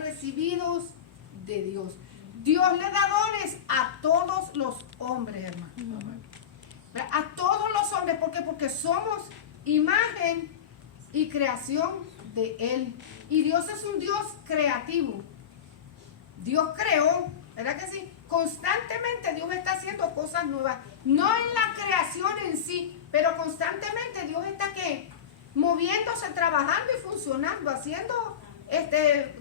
recibidos de Dios. Dios le da dones a todos los hombres, hermano. A todos los hombres. ¿Por qué? Porque somos imagen y creación de Él. Y Dios es un Dios creativo. Dios creó, ¿verdad que sí? Constantemente Dios está haciendo cosas nuevas. No en la creación en sí, pero constantemente Dios está ¿qué? Moviéndose, trabajando y funcionando, haciendo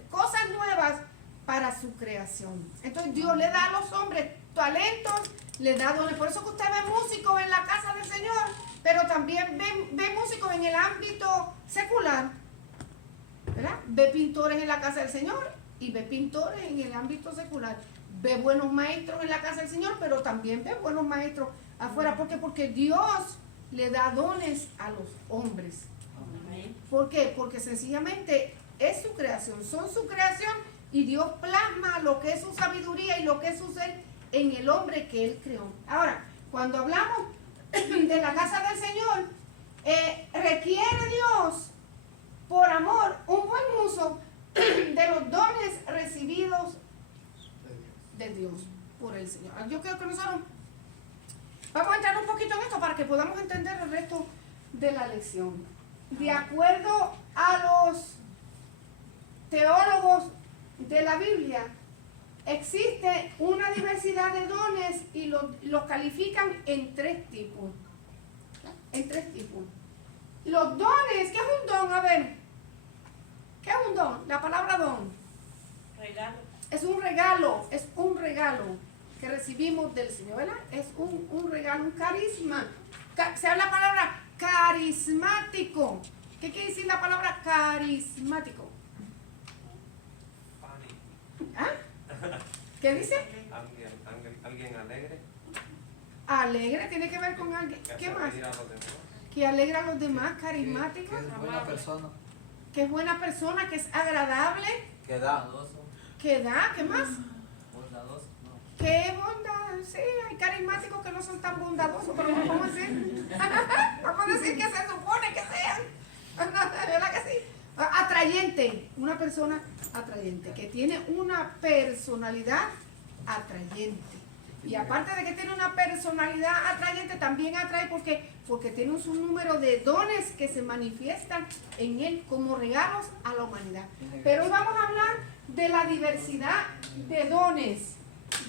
cosas nuevas para su creación. Entonces Dios le da a los hombres talentos, le da dones. Por eso que usted ve músicos en la casa del Señor, pero también ve músicos en el ámbito secular, ¿verdad? Ve pintores en la casa del Señor y ve pintores en el ámbito secular. Ve buenos maestros en la casa del Señor, pero también ve buenos maestros afuera. ¿Por qué? Porque Dios le da dones a los hombres. ¿Por qué? Porque sencillamente es su creación, son su creación, y Dios plasma lo que es su sabiduría y lo que es su ser en el hombre que Él creó. Ahora, cuando hablamos de la casa del Señor, requiere Dios, por amor, un buen uso de los dones recibidos de Dios por el Señor. Yo creo que nosotros vamos a entrar un poquito en esto para que podamos entender el resto de la lección. De acuerdo a los teólogos de la Biblia, existe una diversidad de dones y los califican en tres tipos. En tres tipos. Los dones, ¿qué es un don? A ver, ¿qué es un don? La palabra don. Regalo. Es un regalo que recibimos del Señor, ¿verdad? Es un regalo, un carisma. Se habla la palabra carismático. ¿Qué quiere decir la palabra carismático? ¿Ah? ¿Qué dice? Alguien alegre. Alegre tiene que ver con alguien. ¿Qué más? Que alegra a los demás, carismático. Que es buena persona. Que es buena persona, que es agradable. Que da. Que da, ¿qué más? Bondadoso. No. Que bondad, sí, hay carismáticos que no son tan bondadosos, pero no vamos a decir. Vamos a decir que se supone que sean. ¿Verdad que sí? Atrayente, una persona atrayente, que tiene una personalidad atrayente. Y aparte de que tiene una personalidad atrayente, también atrae porque tiene un número de dones que se manifiestan en él como regalos a la humanidad. Pero hoy vamos a hablar de la diversidad de dones.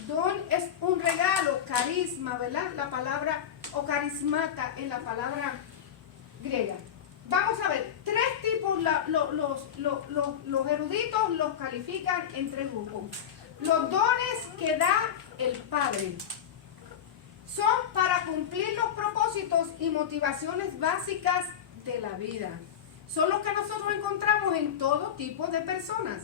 Don es un regalo, carisma, ¿verdad? La palabra, o carismata en la palabra griega. Vamos a ver, tres tipos, los eruditos los califican en tres grupos. Los dones que da el Padre son para cumplir los propósitos y motivaciones básicas de la vida. Son los que nosotros encontramos en todo tipo de personas,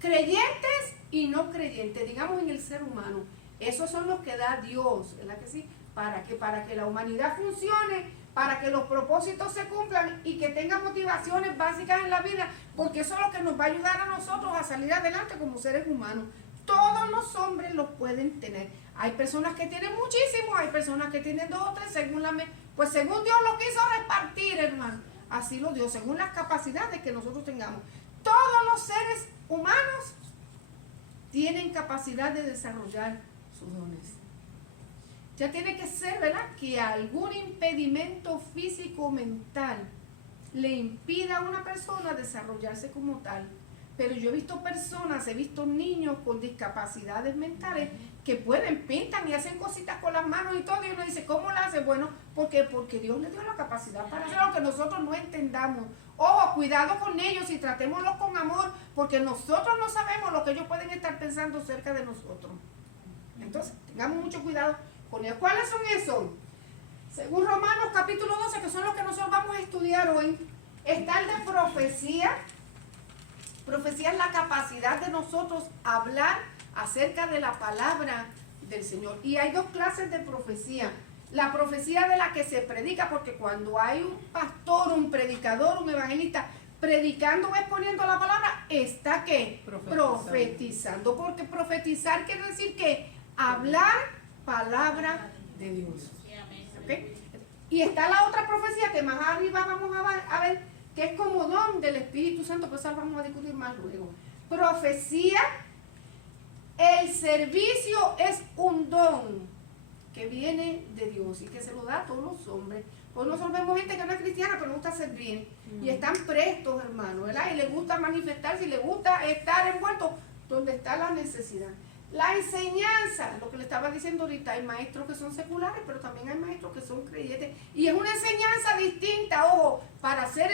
creyentes y no creyentes, digamos en el ser humano. Esos son los que da Dios, ¿verdad que sí? Para que la humanidad funcione, para que los propósitos se cumplan y que tengan motivaciones básicas en la vida, porque eso es lo que nos va a ayudar a nosotros a salir adelante como seres humanos. Todos los hombres los pueden tener. Hay personas que tienen muchísimo, hay personas que tienen 2 o 3, pues según Dios lo quiso repartir, hermano. Así lo dio, según las capacidades que nosotros tengamos. Todos los seres humanos tienen capacidad de desarrollar sus dones. Ya tiene que ser, ¿verdad?, que algún impedimento físico o mental le impida a una persona desarrollarse como tal. Pero yo he visto personas, he visto niños con discapacidades mentales que pintan y hacen cositas con las manos y todo, y uno dice, ¿cómo lo hace? Bueno, porque Dios les dio la capacidad para hacer lo que nosotros no entendamos. Ojo, cuidado con ellos y tratémoslos con amor, porque nosotros no sabemos lo que ellos pueden estar pensando cerca de nosotros. Entonces, tengamos mucho cuidado con ellos. ¿Cuáles son esos? Según Romanos capítulo 12, que son los que nosotros vamos a estudiar hoy, está el de profecía. Profecía es la capacidad de nosotros hablar acerca de la palabra del Señor. Y hay 2 clases de profecía. La profecía de la que se predica, porque cuando hay un pastor, un predicador, un evangelista predicando o exponiendo la palabra, está ¿qué? Profetizando. Porque profetizar quiere decir que hablar palabra de Dios. ¿Okay? Y está la otra profecía que más arriba vamos a ver, que es como don del Espíritu Santo, pues eso lo vamos a discutir más luego. profecía. El servicio es un don que viene de Dios y que se lo da a todos los hombres. Pues nosotros vemos gente que no es cristiana, pero le gusta servir. Y están prestos, hermano, ¿verdad? Y les gusta manifestarse y les gusta estar envueltos donde está la necesidad. La enseñanza, lo que le estaba diciendo ahorita, hay maestros que son seculares, pero también hay maestros que son creyentes. Y es una enseñanza distinta, ojo, para ser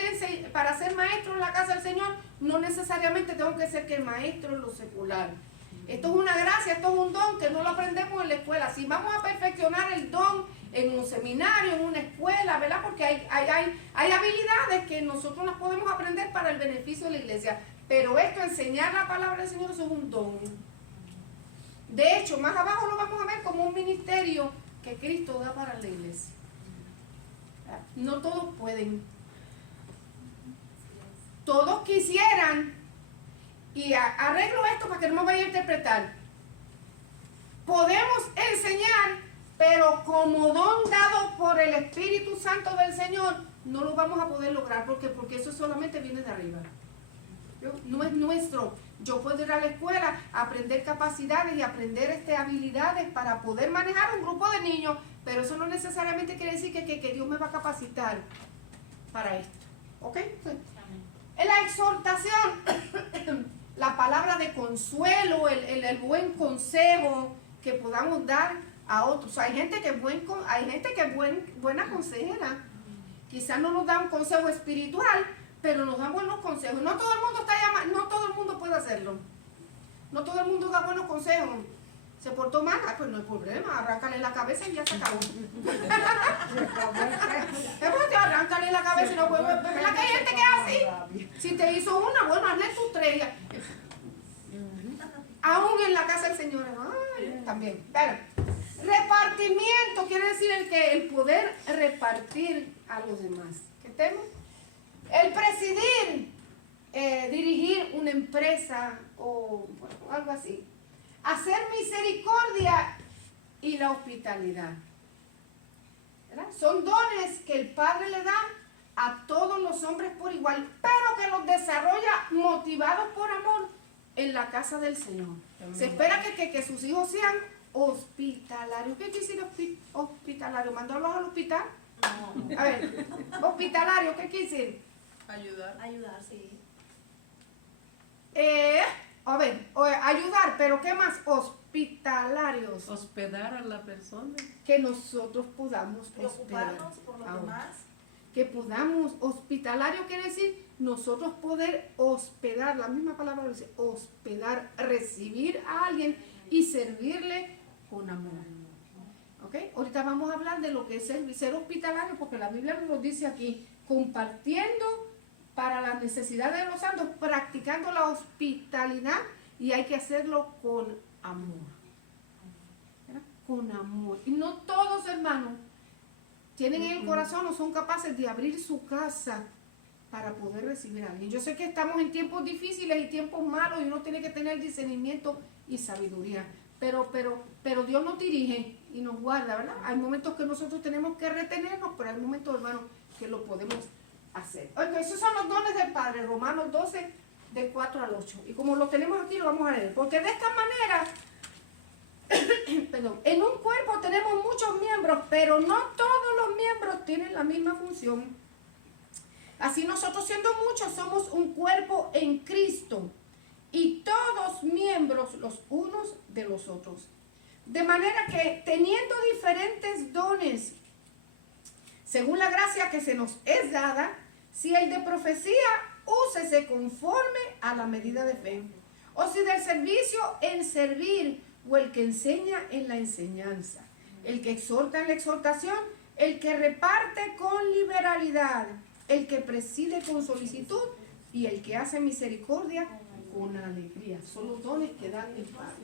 maestro en la casa del Señor, no necesariamente tengo que ser que el maestro en lo secular. Esto es una gracia, esto es un don que no lo aprendemos en la escuela. Si vamos a perfeccionar el don en un seminario, en una escuela, ¿verdad? Porque hay habilidades que nosotros las podemos aprender para el beneficio de la iglesia. Pero esto, enseñar la palabra del Señor, eso es un don. De hecho, más abajo lo vamos a ver como un ministerio que Cristo da para la iglesia. No todos pueden. Todos quisieran, y arreglo esto para que no me vaya a interpretar. Podemos enseñar, pero como don dado por el Espíritu Santo del Señor, no lo vamos a poder lograr. ¿Por qué? Porque eso solamente viene de arriba. No es nuestro. Yo puedo ir a la escuela, aprender capacidades y aprender habilidades para poder manejar un grupo de niños, pero eso no necesariamente quiere decir que Dios me va a capacitar para esto. ¿Ok? En la exhortación, la palabra de consuelo, el buen consejo que podamos dar a otros. Hay gente que es buena consejera. Quizás no nos da un consejo espiritual, pero nos dan buenos consejos. No todo el mundo no todo el mundo puede hacerlo. No todo el mundo da buenos consejos. Se portó mal, pues no hay problema, arráncale la cabeza y ya se acabó. Arráncale la cabeza y no vuelve. ¿Verdad que hay gente que es así? Si te hizo una, bueno, hazle tu tres. Aún en la casa del Señor, también. Pero, repartimiento quiere decir el poder repartir a los demás. ¿Qué tema? El presidir, dirigir una empresa o algo así. Hacer misericordia y la hospitalidad. ¿Verdad? Son dones que el Padre le da a todos los hombres por igual, pero que los desarrolla motivados por amor en la casa del Señor. Se espera que sus hijos sean hospitalarios. ¿Qué quiere decir hospitalario? ¿Mandarlos al hospital? No. A ver, hospitalario, ¿qué quiere decir? Ayudar, sí. Ayudar, pero ¿qué más? Hospitalarios. Hospedar a la persona. Que nosotros podamos Preocuparnos por los demás. Que podamos, hospitalario quiere decir nosotros poder hospedar, la misma palabra dice, hospedar, recibir a alguien y servirle con amor. ¿Ok? Ahorita vamos a hablar de lo que es ser hospitalario, porque la Biblia nos dice aquí, compartiendo para las necesidades de los santos, practicando la hospitalidad, y hay que hacerlo con amor. ¿Verdad? Con amor. Y no todos, hermanos, tienen en el corazón o son capaces de abrir su casa para poder recibir a alguien. Yo sé que estamos en tiempos difíciles y tiempos malos y uno tiene que tener discernimiento y sabiduría. Pero Dios nos dirige y nos guarda, ¿verdad? Hay momentos que nosotros tenemos que retenernos, pero hay momentos, hermanos, que lo podemos hacer. Okay, esos son los dones del Padre, Romanos 12, del 4 al 8. Y como lo tenemos aquí, lo vamos a leer. Porque de esta manera, perdón, en un cuerpo tenemos muchos miembros, pero no todos los miembros tienen la misma función. Así nosotros, siendo muchos, somos un cuerpo en Cristo, y todos miembros los unos de los otros. De manera que, teniendo diferentes dones, según la gracia que se nos es dada, si el de profecía, úsese conforme a la medida de fe. O si del servicio, en servir, o el que enseña en la enseñanza, el que exhorta en la exhortación, el que reparte con liberalidad, el que preside con solicitud y el que hace misericordia con alegría. Son los dones que dan el Padre.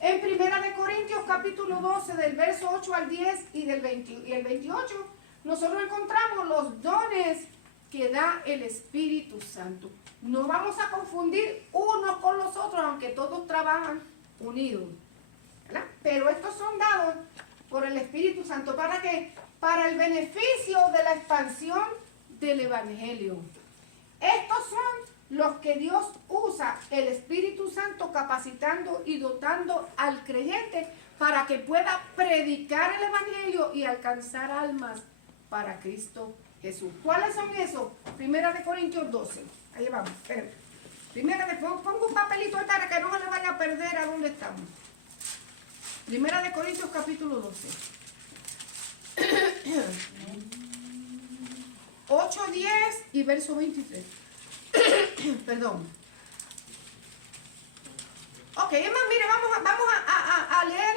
En 1 Corintios capítulo 12, del verso 8 al 10 y el 28, nosotros encontramos los dones que da el Espíritu Santo. No vamos a confundir unos con los otros, aunque todos trabajan unidos, ¿verdad? Pero estos son dados por el Espíritu Santo. ¿Para qué? Para el beneficio de la expansión del Evangelio. Estos son los que Dios usa el Espíritu Santo capacitando y dotando al creyente para que pueda predicar el Evangelio y alcanzar almas para Cristo Jesús. ¿Cuáles son esos? Primera de Corintios 12. Ahí vamos, espérenme. Pongo un papelito ahí para que no se le vaya a perder a dónde estamos. Primera de Corintios capítulo 12. 8, 10 y verso 23. Perdón. Ok, es más, mire, vamos a leer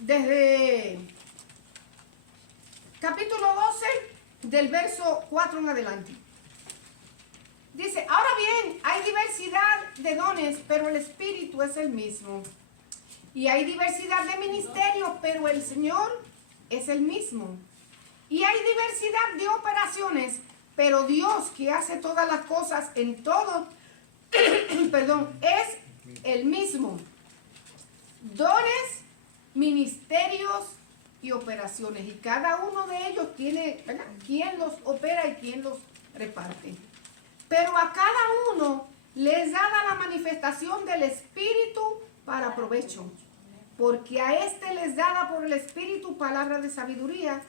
desde capítulo 12 del verso 4 en adelante. Dice, ahora bien, hay diversidad de dones, pero el Espíritu es el mismo. Y hay diversidad de ministerios, pero el Señor es el mismo. Y hay diversidad de operaciones, pero Dios que hace todas las cosas en todo, perdón, es el mismo. Dones, ministerios y operaciones. Y cada uno de ellos tiene, ¿verdad?, quién los opera y quién los reparte. Pero a cada uno les dada la manifestación del Espíritu para provecho. Porque a este les dada por el Espíritu palabra de sabiduría,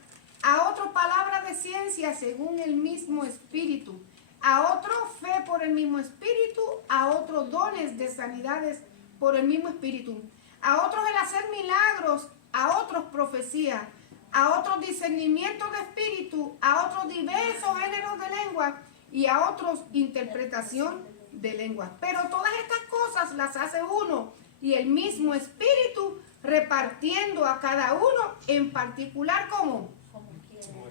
a otro palabra de ciencia según el mismo Espíritu, a otro fe por el mismo Espíritu, a otros dones de sanidades por el mismo Espíritu, a otros el hacer milagros, a otros profecía, a otros discernimiento de espíritu, a otros diversos géneros de lengua y a otros interpretación de lenguas. Pero todas estas cosas las hace uno y el mismo Espíritu, repartiendo a cada uno en particular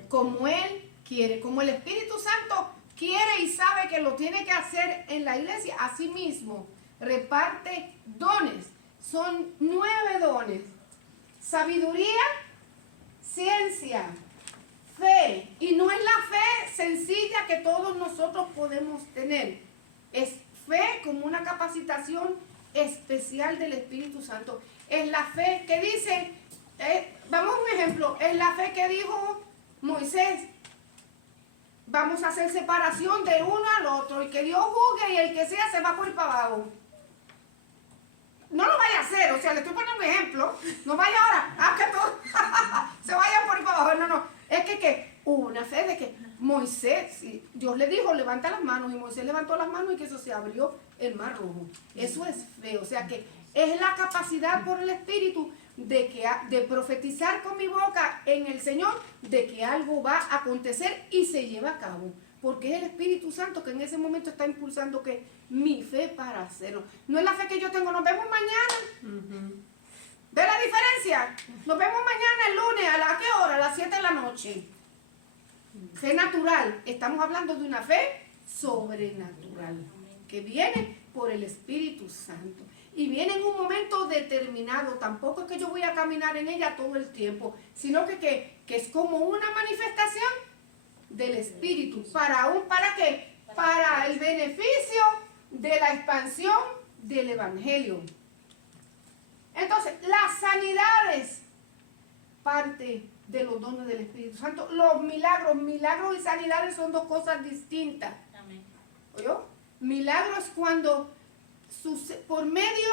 como Él quiere, como el Espíritu Santo quiere y sabe que lo tiene que hacer en la iglesia. Asimismo, reparte dones. Son 9 dones: sabiduría, ciencia, fe. Y no es la fe sencilla que todos nosotros podemos tener. Es fe como una capacitación especial del Espíritu Santo. Es la fe que dice, vamos a un ejemplo, es la fe que dijo Moisés: vamos a hacer separación de uno al otro, y que Dios juzgue y el que sea se va por ir para abajo. No lo vaya a hacer, o sea, le estoy poniendo un ejemplo. No vaya ahora, que todos se vayan por ir para abajo. No, es que hubo una fe de que Moisés, Dios le dijo, levanta las manos, y Moisés levantó las manos y que eso se abrió el mar rojo. Eso es fe, o sea que es la capacidad por el Espíritu de profetizar con mi boca en el Señor de que algo va a acontecer y se lleva a cabo. Porque es el Espíritu Santo que en ese momento está impulsando que mi fe para hacerlo. No es la fe que yo tengo. Nos vemos mañana. ¿Ve la diferencia? Nos vemos mañana el lunes. ¿A la qué hora? A las 7 de la noche. Fe natural. Estamos hablando de una fe sobrenatural que viene por el Espíritu Santo. Y viene en un momento determinado. Tampoco es que yo voy a caminar en ella todo el tiempo, sino que es como una manifestación del Espíritu. ¿Para qué? Para el beneficio de la expansión del Evangelio. Entonces, las sanidades, parte de los dones del Espíritu Santo. Los milagros y sanidades son dos cosas distintas. ¿Oyó? Milagro es cuando por medio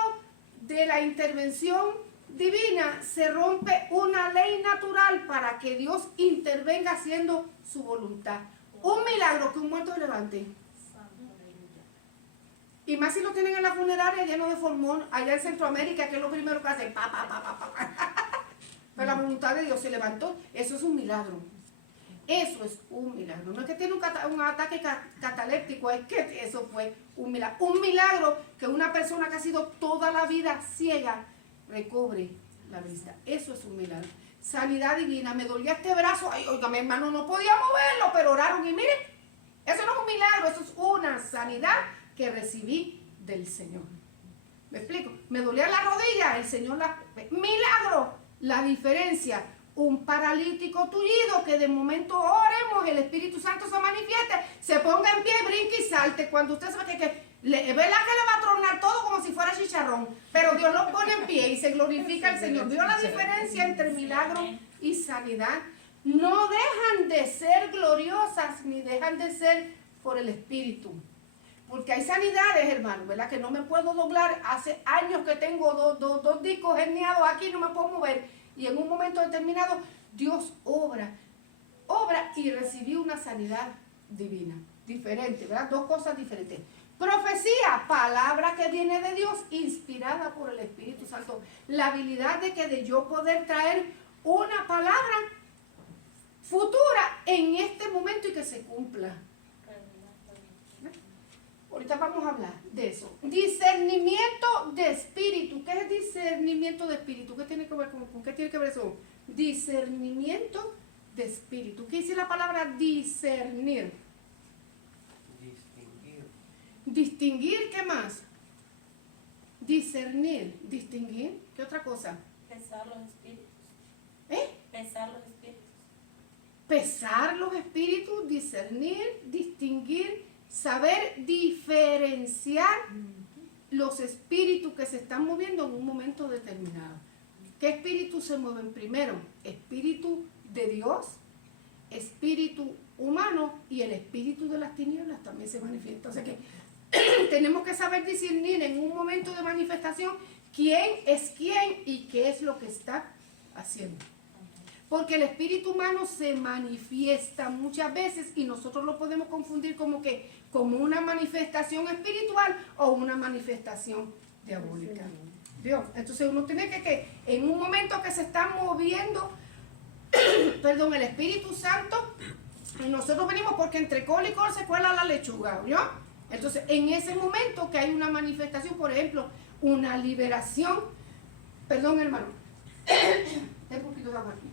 de la intervención divina se rompe una ley natural para que Dios intervenga haciendo su voluntad. Un milagro que un muerto se levante. Y más si lo tienen en la funeraria lleno de formón, allá en Centroamérica, que es lo primero que hacen. Pero la voluntad de Dios se levantó. Eso es un milagro. Eso es un milagro. No es que tiene un ataque cataléptico, es que eso fue un milagro. Un milagro que una persona que ha sido toda la vida ciega recobre la vista. Eso es un milagro. Sanidad divina. Me dolía este brazo. Ay, oiga, mi hermano no podía moverlo, pero oraron y miren, eso no es un milagro, eso es una sanidad que recibí del Señor. ¿Me explico? Me dolía la rodilla, el Señor milagro. La diferencia, un paralítico tullido que de momento oremos, el Espíritu Santo se manifieste, se ponga en pie, brinque y salte. Cuando usted sabe ¿verdad que le va a tronar todo como si fuera chicharrón? Pero Dios lo pone en pie y se glorifica el Señor. ¿Vio la diferencia entre milagro y sanidad? No dejan de ser gloriosas ni dejan de ser por el Espíritu. Porque hay sanidades, hermano, ¿verdad? Que no me puedo doblar. Hace años que tengo dos discos herniados aquí, no me puedo mover. Y en un momento determinado, Dios obra y recibí una sanidad divina, diferente, ¿verdad? Dos cosas diferentes. Profecía, palabra que viene de Dios, inspirada por el Espíritu Santo. La habilidad de yo poder traer una palabra futura en este momento y que se cumpla. Ahorita vamos a hablar de eso. Discernimiento de espíritu. ¿Qué es discernimiento de espíritu? ¿Qué tiene que ver con qué tiene que ver eso? Discernimiento de espíritu. ¿Qué dice la palabra discernir? Distinguir. Distinguir, ¿qué más? Discernir, distinguir, ¿qué otra cosa? Pesar los espíritus. ¿Eh? Pesar los espíritus. Pesar los espíritus, discernir, distinguir, saber diferenciar los espíritus que se están moviendo en un momento determinado. ¿Qué espíritus se mueven primero? Espíritu de Dios, espíritu humano y el espíritu de las tinieblas también se manifiesta. O sea que tenemos que saber discernir en un momento de manifestación quién es quién y qué es lo que está haciendo. Porque el espíritu humano se manifiesta muchas veces y nosotros lo podemos confundir como una manifestación espiritual o una manifestación diabólica. Dios. Entonces uno tiene que en un momento que se está moviendo, perdón, el Espíritu Santo, y nosotros venimos porque entre col y col se cuela la lechuga, ¿yo? Entonces en ese momento que hay una manifestación, por ejemplo, una liberación, perdón hermano, un poquito de agua aquí.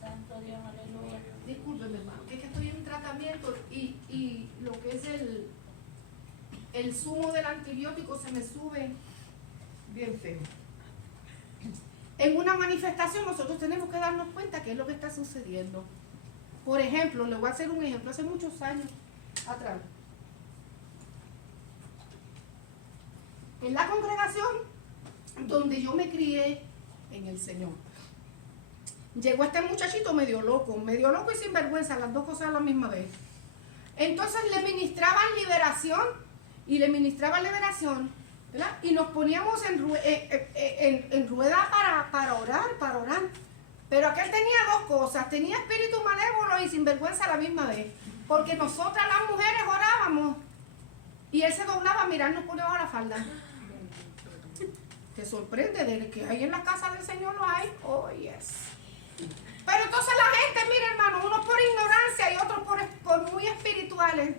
Santo Dios, aleluya. Discúlpeme hermano, que es que estoy en tratamiento y lo que es el zumo del antibiótico se me sube bien feo. En una manifestación nosotros tenemos que darnos cuenta qué es lo que está sucediendo. Por ejemplo, le voy a hacer un ejemplo, hace muchos años atrás. En la congregación donde yo me crié en el Señor, llegó este muchachito medio loco y sinvergüenza, las dos cosas a la misma vez. Entonces le ministraban liberación, ¿verdad? Y nos poníamos en rueda para orar. Pero aquel tenía dos cosas, tenía espíritu malévolo y sinvergüenza a la misma vez. Porque nosotras las mujeres orábamos y él se doblaba a mirarnos por debajo de la falda. ¿Te sorprende de que hay en la casa del Señor lo hay? Oh, yes. Pero entonces la gente, mira hermano, unos por ignorancia y otros por muy espirituales.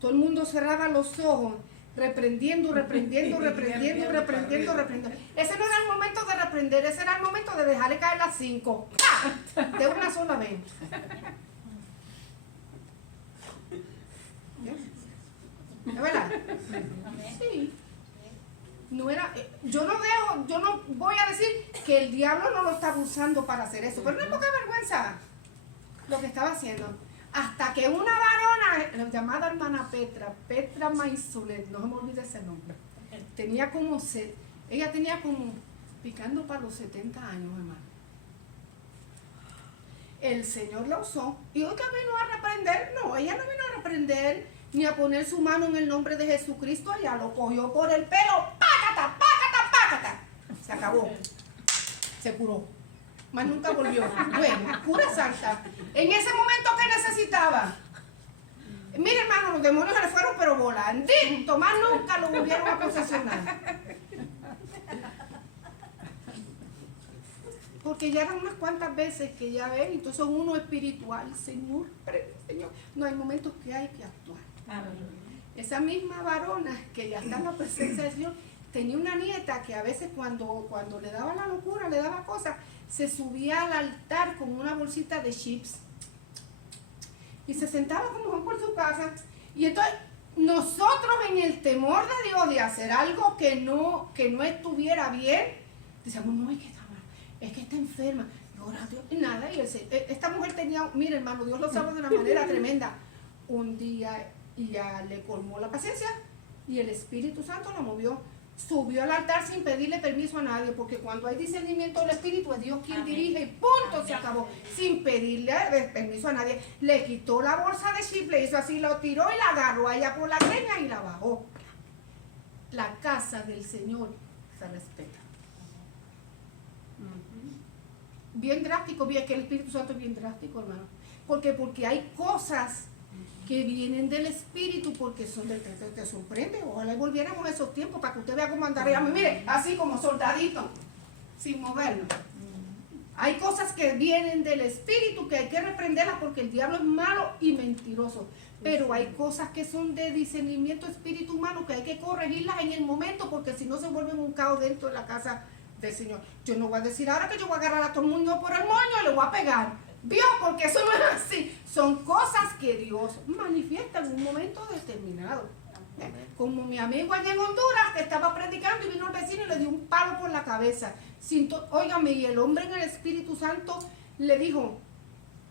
Todo el mundo cerraba los ojos, reprendiendo. Ese no era el momento de reprender, ese era el momento de dejarle caer las 5. ¡Pah! De una sola vez. ¿Es verdad? Sí. No era, yo no voy a decir que el diablo no lo estaba usando para hacer eso, pero no es poca vergüenza lo que estaba haciendo. Hasta que una varona, llamada hermana Petra Maizulet, no se me olvida ese nombre, ella tenía como picando para los 70 años, hermano. El Señor la usó y hoy que vino a reprender, no, ella no vino a reprender ni a poner su mano en el nombre de Jesucristo, ella lo cogió por el pelo, pácata. Se acabó, se curó, más nunca volvió. Bueno, pura santa. En ese momento que necesitaba, mire hermano, los demonios se le fueron pero volandito, más nunca lo volvieron a posesionar. Porque ya eran unas cuantas veces que ya ven, entonces uno espiritual, Señor, no hay momentos que hay que actuar. Esa misma varona que ya está en la presencia del Señor, tenía una nieta que a veces cuando le daba la locura, le daba cosas, se subía al altar con una bolsita de chips y se sentaba como por su casa. Y entonces nosotros en el temor de Dios de hacer algo que no estuviera bien, decíamos, no, es que está enferma. Y nada, y esta mujer tenía, mire hermano, Dios lo sabe de una manera tremenda. Un día y ya le colmó la paciencia y el Espíritu Santo la movió. subió al altar sin pedirle permiso a nadie, porque cuando hay discernimiento del Espíritu es Dios quien dirige y punto, se acabó, sin pedirle permiso a nadie. Le quitó la bolsa de chicle, hizo así, lo tiró y la agarró allá por la greña y la bajó. La casa del Señor se respeta. Bien drástico, bien que el Espíritu Santo es bien drástico, hermano. Porque hay cosas que vienen del Espíritu, porque son te sorprende. Ojalá volviéramos a esos tiempos para que usted vea cómo andaríamos. Mire, así como soldaditos, sin movernos. Hay cosas que vienen del Espíritu que hay que reprenderlas porque el diablo es malo y mentiroso. Pero hay cosas que son de discernimiento espíritu humano que hay que corregirlas en el momento, porque si no se vuelven un caos dentro de la casa del Señor. Yo no voy a decir ahora que yo voy a agarrar a todo el mundo por el moño y le voy a pegar. ¿Vio? Porque eso no es así. Son cosas que Dios manifiesta en un momento determinado. Como mi amigo allá en Honduras que estaba predicando y vino el vecino y le dio un palo por la cabeza. Óigame, y el hombre en el Espíritu Santo le dijo: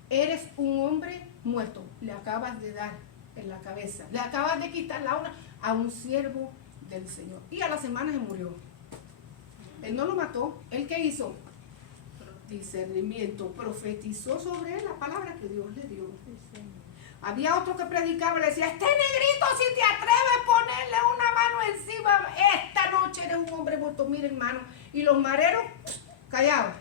eres un hombre muerto, le acabas de dar en la cabeza, le acabas de quitar la honra a un siervo del Señor. Y a la semana se murió. Él no lo mató. ¿Él qué hizo? Discernimiento. Profetizó sobre él la palabra que Dios le dio. Había otro que predicaba y le decía: este negrito, si te atreves a ponerle una mano encima, esta noche eres un hombre muerto. Mira, hermano. Y los mareros callados.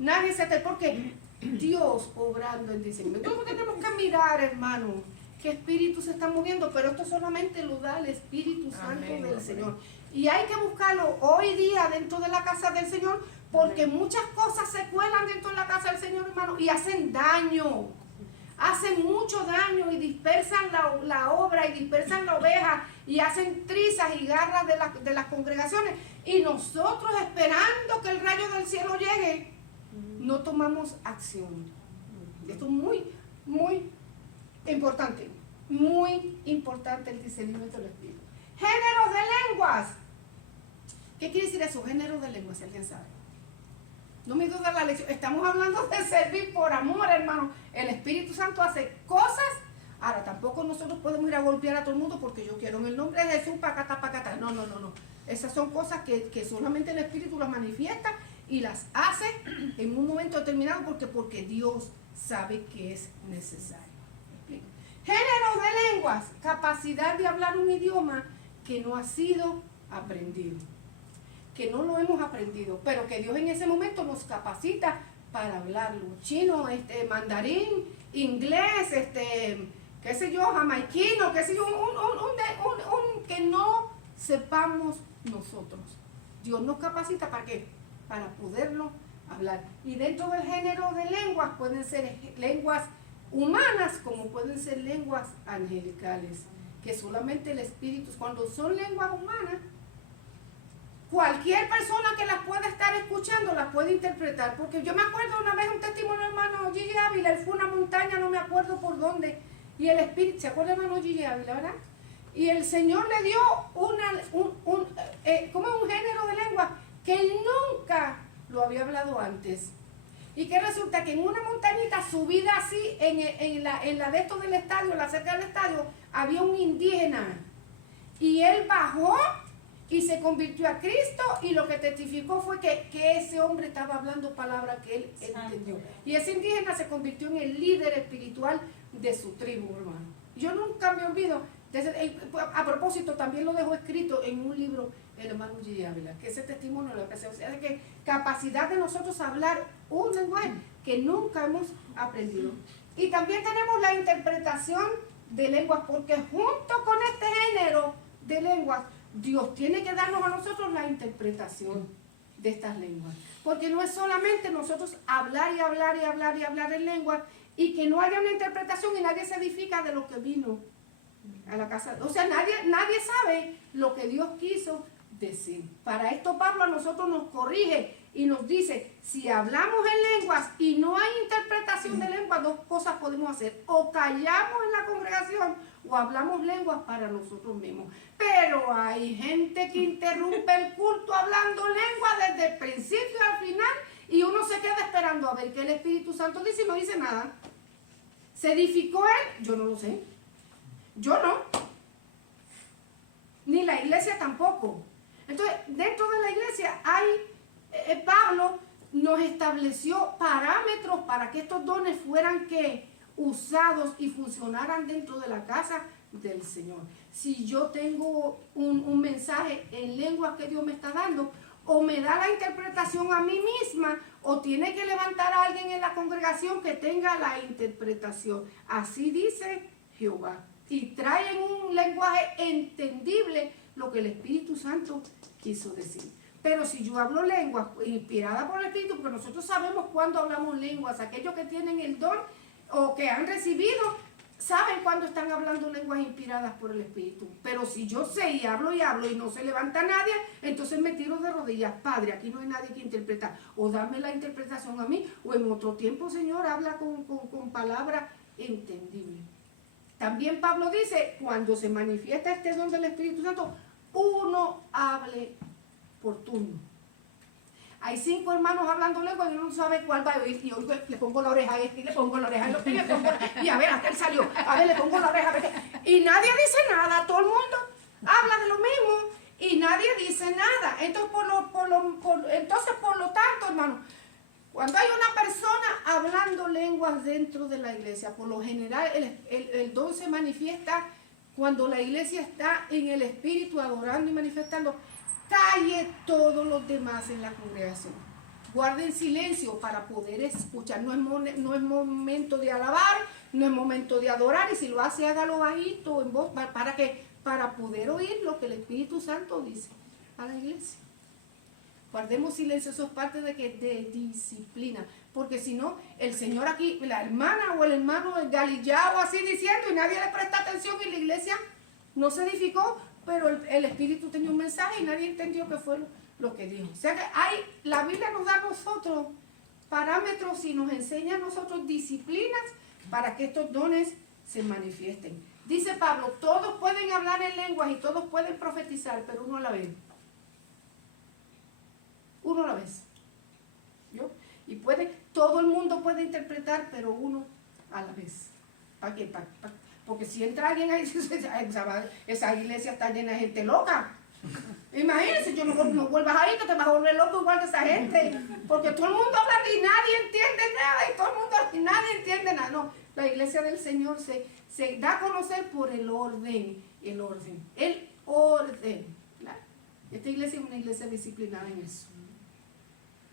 Nadie se te... Porque Dios obrando en discernimiento. Entonces tenemos que mirar, hermano, qué espíritu se está moviendo, pero esto solamente lo da el Espíritu Santo del Señor. Y hay que buscarlo hoy día dentro de la casa del Señor, porque muchas cosas se cuelan dentro de la casa del Señor, hermano, y hacen daño. Hacen mucho daño y dispersan la obra y dispersan la oveja y hacen trizas y garras de las congregaciones. Y nosotros, esperando que el rayo del cielo llegue, no tomamos acción. Esto es muy, muy importante. Muy importante el discernimiento del Espíritu. Géneros de lenguas. ¿Qué quiere decir eso? Géneros de lenguas, si alguien sabe. No me duda la lección. Estamos hablando de servir por amor, hermano. El Espíritu Santo hace cosas. Ahora, tampoco nosotros podemos ir a golpear a todo el mundo porque yo quiero en el nombre de Jesús, pacata, pacata. No. Esas son cosas que solamente el Espíritu las manifiesta y las hace en un momento determinado porque Dios sabe que es necesario. Géneros de lenguas. Capacidad de hablar un idioma que no ha sido aprendido. Que no lo hemos aprendido, pero que Dios en ese momento nos capacita para hablarlo. Chino, mandarín, inglés, qué sé yo, jamaiquino, qué sé yo, que no sepamos nosotros. Dios nos capacita ¿para qué? Para poderlo hablar. Y dentro del género de lenguas pueden ser lenguas humanas como pueden ser lenguas angelicales, que solamente el Espíritu, cuando son lenguas humanas, cualquier persona que las pueda estar escuchando las puede interpretar, porque yo me acuerdo una vez un testimonio, hermano Gigi Ávila, él fue a una montaña, no me acuerdo por dónde, y el Espíritu, ¿se acuerda, hermano Gigi Ávila, verdad? Y el Señor le dio como un género de lengua que él nunca lo había hablado antes. Y que resulta que en una montañita subida así, en la de esto del estadio, la cerca del estadio, había un indígena, y él bajó y se convirtió a Cristo, y lo que testificó fue que ese hombre estaba hablando palabras que él entendió. Y ese indígena se convirtió en el líder espiritual de su tribu, hermano. Yo nunca me olvido, a propósito, también lo dejó escrito en un libro el hermano Gigi Ávila, que ese testimonio lo que se, o sea, de que capacidad de nosotros hablar un lenguaje que nunca hemos aprendido. Y también tenemos la interpretación de lenguas, porque junto con este género de lenguas, Dios tiene que darnos a nosotros la interpretación de estas lenguas. Porque no es solamente nosotros hablar y hablar y hablar y hablar en lenguas y que no haya una interpretación y nadie se edifica de lo que vino a la casa. O sea, nadie sabe lo que Dios quiso decir. Para esto Pablo a nosotros nos corrige y nos dice, si hablamos en lenguas y no hay interpretación de lenguas, dos cosas podemos hacer: o callamos en la congregación o hablamos lenguas para nosotros mismos. Pero hay gente que interrumpe el culto hablando lenguas desde el principio al final y uno se queda esperando a ver qué el Espíritu Santo dice y no dice nada. ¿Se edificó él? Yo no lo sé. Yo no. Ni la iglesia tampoco. Entonces, dentro de la iglesia hay, Pablo nos estableció parámetros para que estos dones fueran que usados y funcionaran dentro de la casa del Señor. Si yo tengo un mensaje en lengua que Dios me está dando, o me da la interpretación a mí misma, o tiene que levantar a alguien en la congregación que tenga la interpretación. Así dice Jehová. Y trae en un lenguaje entendible lo que el Espíritu Santo quiso decir. Pero si yo hablo lenguas inspiradas por el Espíritu, porque nosotros sabemos cuándo hablamos lenguas, aquellos que tienen el don o que han recibido, saben cuándo están hablando lenguas inspiradas por el Espíritu. Pero si yo sé y hablo y no se levanta nadie, entonces me tiro de rodillas. Padre, aquí no hay nadie que interpretar. O dame la interpretación a mí, o en otro tiempo, Señor, habla con palabras entendibles. También Pablo dice, cuando se manifiesta este don del Espíritu Santo, uno hable por turno. Hay 5 hermanos hablando lengua y uno no sabe cuál va a oír. Y hoy le pongo la oreja a este, y le pongo la oreja a otro, y a ver, hasta él salió. A ver, le pongo la oreja a ver. Y nadie dice nada, todo el mundo habla de lo mismo y nadie dice nada. Entonces, por lo tanto, hermano, cuando hay una persona hablando lenguas dentro de la iglesia, por lo general el don se manifiesta cuando la iglesia está en el Espíritu adorando y manifestando. Calle todos los demás en la congregación. Guarden silencio para poder escuchar. No es momento de alabar, no es momento de adorar, y si lo hace, hágalo bajito, en voz, para poder oír lo que el Espíritu Santo dice a la iglesia. Guardemos silencio, eso es parte de disciplina, porque si no, el Señor aquí, la hermana o el hermano galillao así diciendo y nadie le presta atención y la iglesia no se edificó, pero el Espíritu tenía un mensaje y nadie entendió qué fue lo que dijo. O sea que la Biblia nos da a nosotros parámetros y nos enseña a nosotros disciplinas para que estos dones se manifiesten. Dice Pablo, todos pueden hablar en lenguas y todos pueden profetizar, pero uno a la vez. Uno a la vez. ¿Yo? Y todo el mundo puede interpretar, pero uno a la vez. ¿Para qué? Porque si entra alguien ahí, esa iglesia está llena de gente loca. Imagínense, no vuelvas ahí, que te vas a volver loco igual que esa gente. Porque todo el mundo habla y nadie entiende nada, y todo el mundo y nadie entiende nada. No, la iglesia del Señor se da a conocer por el orden. ¿Claro? Esta iglesia es una iglesia disciplinada en eso.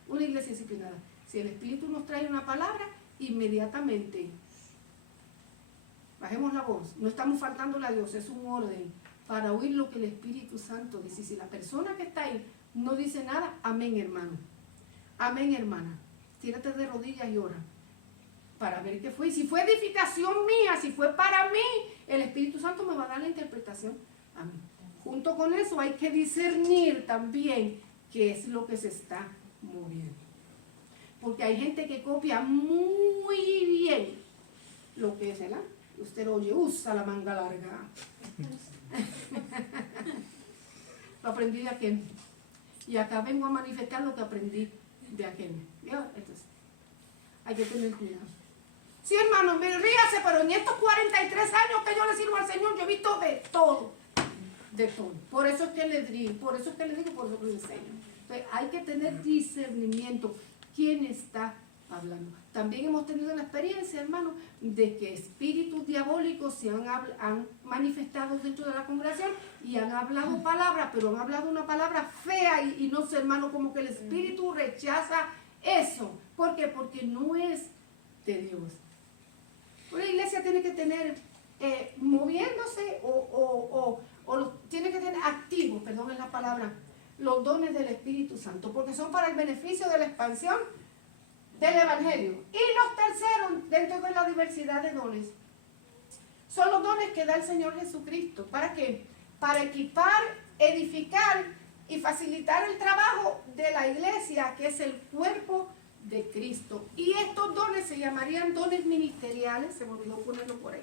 Una iglesia disciplinada. Si el Espíritu nos trae una palabra, inmediatamente bajemos la voz. No estamos faltándole a Dios, es un orden para oír lo que el Espíritu Santo dice. Si la persona que está ahí no dice nada, amén, hermano. Amén, hermana. Tírate de rodillas y ora para ver qué fue. Y si fue edificación mía, si fue para mí, el Espíritu Santo me va a dar la interpretación a mí. Junto con eso hay que discernir también qué es lo que se está moviendo. Porque hay gente que copia muy bien lo que es, ¿verdad? Usted lo oye, usa la manga larga. Lo aprendí de aquel. Y acá vengo a manifestar lo que aprendí de aquel. Entonces, hay que tener cuidado. Sí, hermano, me ríase, pero en estos 43 años que yo le sirvo al Señor, yo he visto de todo. De todo. Por eso es que le digo, por eso que le enseño. Entonces, hay que tener discernimiento. ¿Quién está hablando? También hemos tenido la experiencia, hermano, de que espíritus diabólicos se han manifestado dentro de la congregación y han hablado palabras, pero han hablado una palabra fea y no sé, hermano, como que el espíritu rechaza eso. ¿Por qué? Porque no es de Dios. Una iglesia tiene que tener moviéndose o tiene que tener activos, perdón es la palabra, los dones del Espíritu Santo, porque son para el beneficio de la expansión del Evangelio. Y los terceros, dentro de la diversidad de dones, son los dones que da el Señor Jesucristo. ¿Para qué? Para equipar, edificar y facilitar el trabajo de la iglesia, que es el cuerpo de Cristo. Y estos dones se llamarían dones ministeriales, se me olvidó ponerlo por ahí.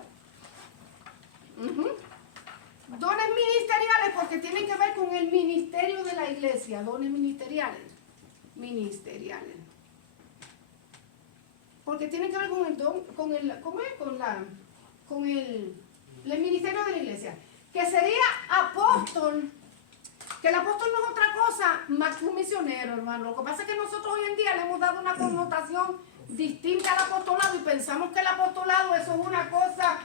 Dones ministeriales porque tienen que ver con el ministerio de la iglesia, dones ministeriales. Porque tienen que ver con el don, con el ministerio de la iglesia, que sería apóstol, Que el apóstol no es otra cosa más que un misionero, hermano. Lo que pasa es que nosotros hoy en día le hemos dado una connotación distinta al apostolado y pensamos que el apostolado eso es una cosa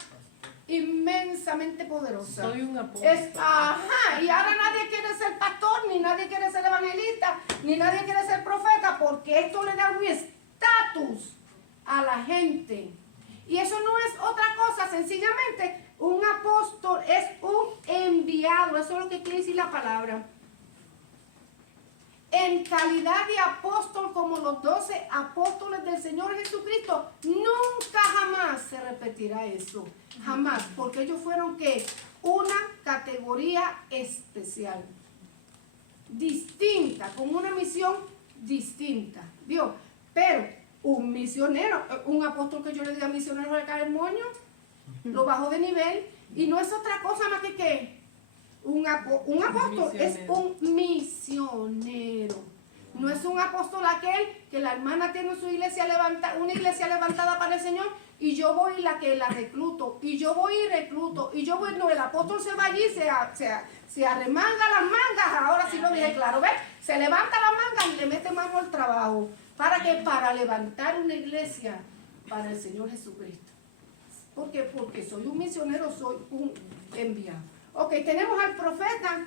inmensamente poderosa. Soy un apóstol. Ajá, y ahora nadie quiere ser pastor, ni nadie quiere ser evangelista, ni nadie quiere ser profeta, porque esto le da un estatus a la gente. Y eso no es otra cosa, sencillamente un apóstol es un enviado, eso es lo que quiere decir la palabra. En calidad de apóstol como los 12 apóstoles del Señor Jesucristo, nunca jamás se repetirá eso. Jamás, porque ellos fueron ¿qué? Una categoría especial, distinta, con una misión distinta. Dios, pero un misionero, un apóstol que yo le diga misionero de caer el moño, lo bajo de nivel, y no es otra cosa más que ¿qué? Un apóstol es un misionero. No es un apóstol aquel que la hermana tiene su iglesia una iglesia levantada para el Señor y yo voy la que la recluto, y yo voy y recluto, y yo voy, no, el apóstol se va allí, se arremanga las mangas, ahora sí lo dije claro, ¿ves? Se levanta las mangas y le mete mano al trabajo. ¿Para qué? Para levantar una iglesia para el Señor Jesucristo. ¿Por qué? Porque soy un misionero, soy un enviado. Ok, tenemos al profeta,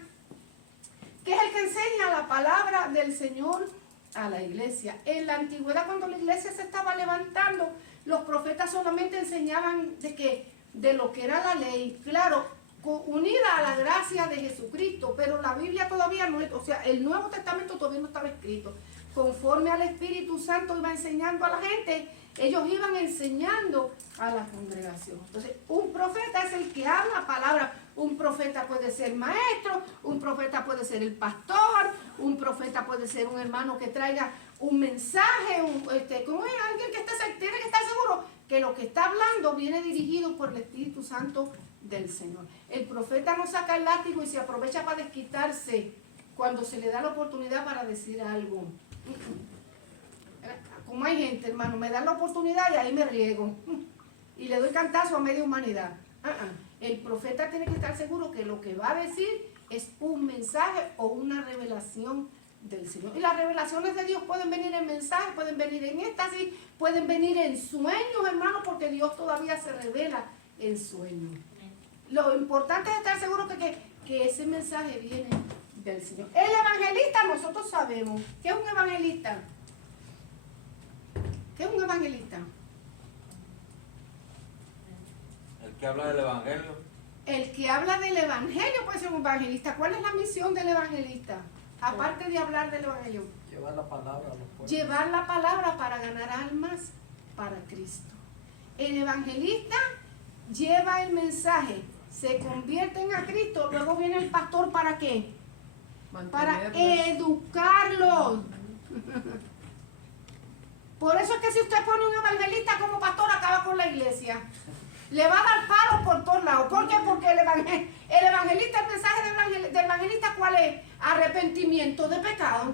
que es el que enseña la palabra del Señor a la iglesia. En la antigüedad, cuando la iglesia se estaba levantando, los profetas solamente enseñaban de lo que era la ley, claro, unida a la gracia de Jesucristo, pero la Biblia todavía no, o sea, el Nuevo Testamento todavía no estaba escrito. Conforme al Espíritu Santo iba enseñando a la gente, ellos iban enseñando a la congregación. Entonces, un profeta es el que habla palabra. Un profeta puede ser maestro, un profeta puede ser el pastor, un profeta puede ser un hermano que traiga un mensaje, como es alguien que tiene que estar seguro que lo que está hablando viene dirigido por el Espíritu Santo del Señor. El profeta no saca el látigo y se aprovecha para desquitarse cuando se le da la oportunidad para decir algo. Como hay gente, hermano, me dan la oportunidad y ahí me riego y le doy cantazo a media humanidad. El profeta tiene que estar seguro que lo que va a decir es un mensaje o una revelación del Señor. Y las revelaciones de Dios pueden venir en mensaje, pueden venir en éxtasis, pueden venir en sueños, hermano, porque Dios todavía se revela en sueños. Lo importante es estar seguro que ese mensaje viene del Señor. El evangelista, nosotros sabemos. ¿Qué es un evangelista? ¿Qué es un evangelista? El que habla del evangelio. El que habla del evangelio puede ser un evangelista. ¿Cuál es la misión del evangelista? Aparte de hablar del evangelio. Llevar la palabra a los pueblos. Llevar la palabra para ganar almas para Cristo. El evangelista lleva se convierten a Cristo, luego viene el pastor, ¿para qué? Para educarlos. Por eso es que si usted pone un evangelista como pastor, acaba con la iglesia. Le va a dar palos por todos lados. ¿Por qué? Porque el evangelista, el mensaje del evangelista, ¿cuál es? Arrepentimiento de pecado.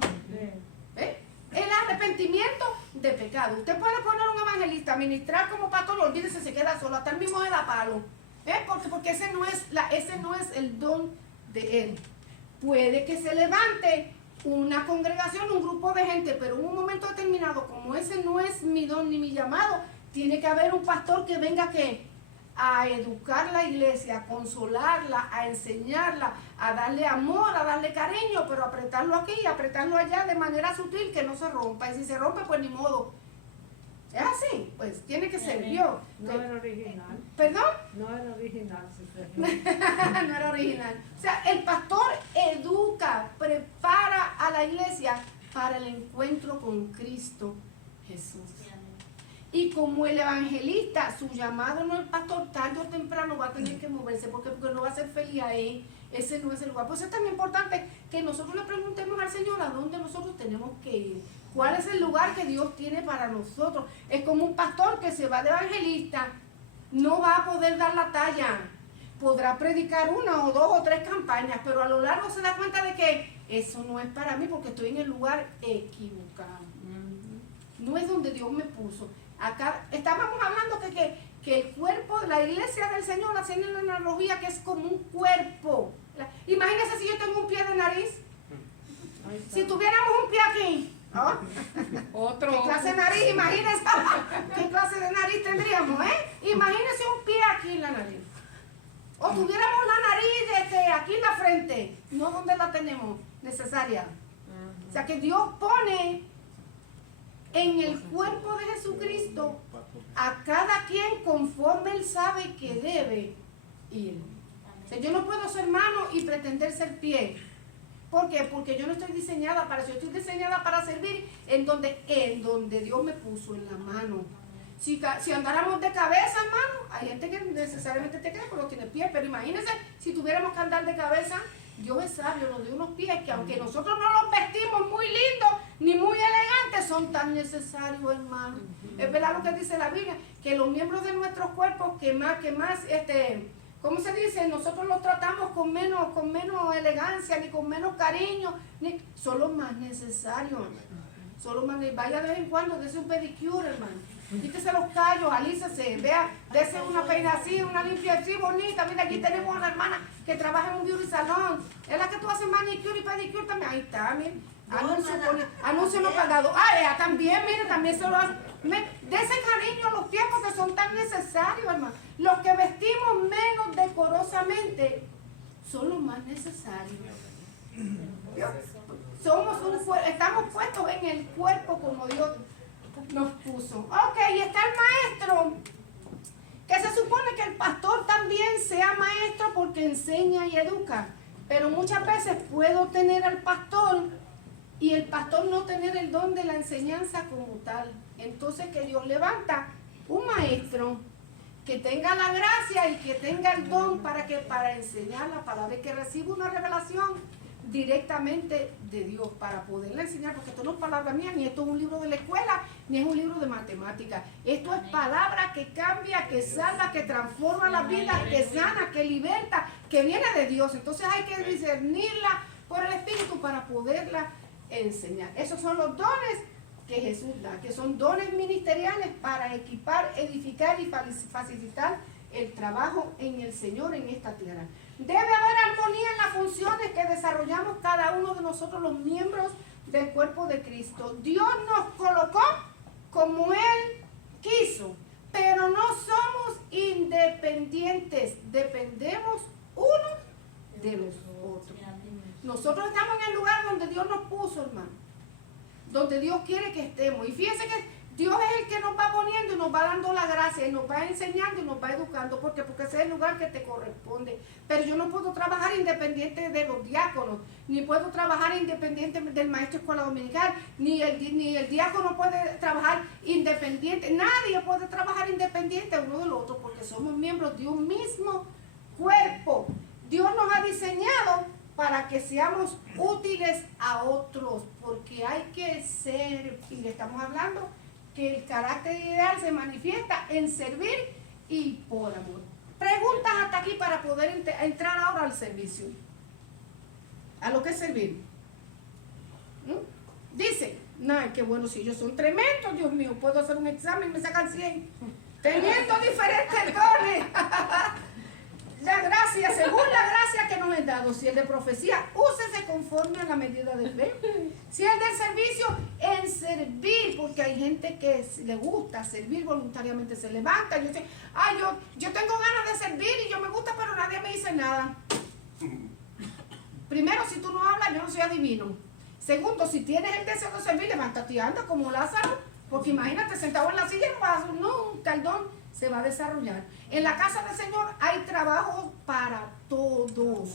El arrepentimiento de pecado. Usted puede poner un evangelista, ministrar como pastor, olvídese, se queda solo, hasta el mismo le da palo. Porque ese no es el don de él. Puede que se levante una congregación, un grupo de gente, pero en un momento determinado, como ese no es mi don ni mi llamado, tiene que haber un pastor que venga a educar la iglesia, a consolarla, a enseñarla, a darle amor, a darle cariño, pero apretarlo aquí y apretarlo allá de manera sutil que no se rompa. Y si se rompe, pues ni modo. Es así, pues tiene que ser Dios. No era original. ¿Perdón? No era original. No era original. O sea, el pastor educa, prepara a la iglesia para el encuentro con Cristo Jesús. Y como el evangelista, su llamado no es el pastor, tarde o temprano va a tener que moverse, porque no va a ser feliz ahí. Ese no es el lugar. Pues es tan importante que nosotros le preguntemos al Señor a dónde nosotros tenemos que ir. ¿Cuál es el lugar que Dios tiene para nosotros? Es como un pastor que se va de evangelista, no va a poder dar la talla. Podrá predicar 1 o 2 o 3 campañas, pero a lo largo se da cuenta de que eso no es para mí porque estoy en el lugar equivocado. No es donde Dios me puso. Acá estábamos hablando que el cuerpo de la iglesia del Señor, haciendo una analogía que es como un cuerpo. Imagínense si yo tengo un pie de nariz. Ahí está. Si tuviéramos un pie aquí. ¿Oh? Otro. ¿Qué clase de nariz? Imagínense. ¿Qué clase de nariz tendríamos, Imagínense un pie aquí en la nariz. O tuviéramos la nariz aquí en la frente. No donde la tenemos necesaria. O sea que Dios pone en el cuerpo de Jesucristo a cada quien conforme Él sabe que debe ir. O sea, yo no puedo ser mano y pretender ser pie. ¿Por qué? Porque yo no estoy diseñada para eso. Yo estoy diseñada para servir en donde Dios me puso, en la mano. Si andáramos de cabeza, hermano, hay gente que necesariamente te cree que no tiene pies, pero imagínense si tuviéramos que andar de cabeza. Dios es sabio, nos dio unos pies que aunque nosotros no los vestimos muy lindos ni muy elegantes, son tan necesarios, hermano. Es verdad lo que dice la Biblia, que los miembros de nuestros cuerpos ¿cómo se dice? Nosotros los tratamos con menos elegancia, ni con menos cariño, son los más necesarios. Vaya de vez en cuando, dése un pedicure, hermano. Quítese los callos, alícese, vea, dése una peina así, una limpia así, bonita. Mira, aquí tenemos una hermana que trabaja en un beauty salón. Es la que tú haces manicure y pedicure también. Ahí está, miren. Anuncio no pagado. Ella también, mire, también se lo hace. Dese cariño a los pies porque son tan necesarios, hermano. Los que vestimos menos decorosamente son los más necesarios. ¿Vio? Estamos puestos en el cuerpo como Dios nos puso. Ok, y está el maestro, que se supone que el pastor también sea maestro porque enseña y educa. Pero muchas veces puedo tener al pastor y el pastor no tener el don de la enseñanza como tal. Entonces que Dios levanta un maestro que tenga la gracia y que tenga el don para enseñar la palabra, y que reciba una revelación directamente de Dios para poderle enseñar, porque esto no es palabra mía, ni esto es un libro de la escuela, ni es un libro de matemáticas. Esto es palabra que cambia, que salva, que transforma la vida, que sana, que liberta, que viene de Dios. Entonces hay que discernirla por el Espíritu para poderla enseñar. Esos son los dones que Jesús da, que son dones ministeriales para equipar, edificar y facilitar el trabajo en el Señor en esta tierra. Debe haber armonía en las funciones que desarrollamos cada uno de nosotros, los miembros del cuerpo de Cristo. Dios nos colocó como Él quiso, pero no somos independientes, dependemos unos de los otros. Nosotros estamos en el lugar donde Dios nos puso, hermano, donde Dios quiere que estemos. Y fíjense que Dios es el que nos va poniendo y nos va dando la gracia y nos va enseñando y nos va educando. ¿Por qué? Porque ese es el lugar que te corresponde. Pero yo no puedo trabajar independiente de los diáconos, ni puedo trabajar independiente del maestro de escuela dominical, ni el diácono puede trabajar independiente. Nadie puede trabajar independiente uno del otro porque somos miembros de un mismo cuerpo. Dios nos ha diseñado para que seamos útiles a otros, porque hay que servir. Estamos hablando que el carácter ideal se manifiesta en servir y por amor. Preguntas hasta aquí para poder entrar ahora al servicio. ¿A lo que es servir? Dice, no, qué bueno, si ellos son tremendos, Dios mío, puedo hacer un examen y me sacan 100. Teniendo diferentes dones. La gracia, según la gracia que nos es dado, si el de profecía, úsese conforme a la medida de fe. Si el del servicio, en servir, porque hay gente que le gusta servir voluntariamente, se levanta y dice, yo tengo ganas de servir y yo me gusta, pero nadie me dice nada. Primero, si tú no hablas, yo no soy adivino. Segundo, si tienes el deseo de servir, levántate y anda como Lázaro, porque imagínate, sentado en la silla no vas a hacer nunca el don. Se va a desarrollar. En la casa del Señor hay trabajo para todos.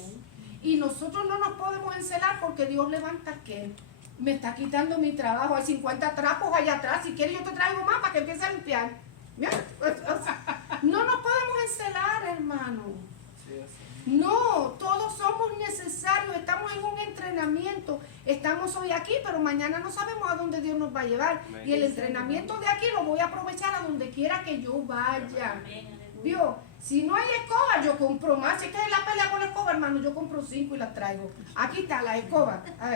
Y nosotros no nos podemos encelar porque Dios levanta que me está quitando mi trabajo. Hay 50 trapos allá atrás. Si quieres yo te traigo más para que empiece a limpiar. No nos podemos encelar, hermano. No, todos somos necesarios. Estamos en un entrenamiento. Estamos hoy aquí, pero mañana no sabemos a dónde Dios nos va a llevar. Y el entrenamiento de aquí lo voy a aprovechar a donde quiera que yo vaya. ¿Vio? Si no hay escoba, yo compro más. Si es que es la pelea con la escoba, hermano, yo compro 5 y las traigo. Aquí está la escoba.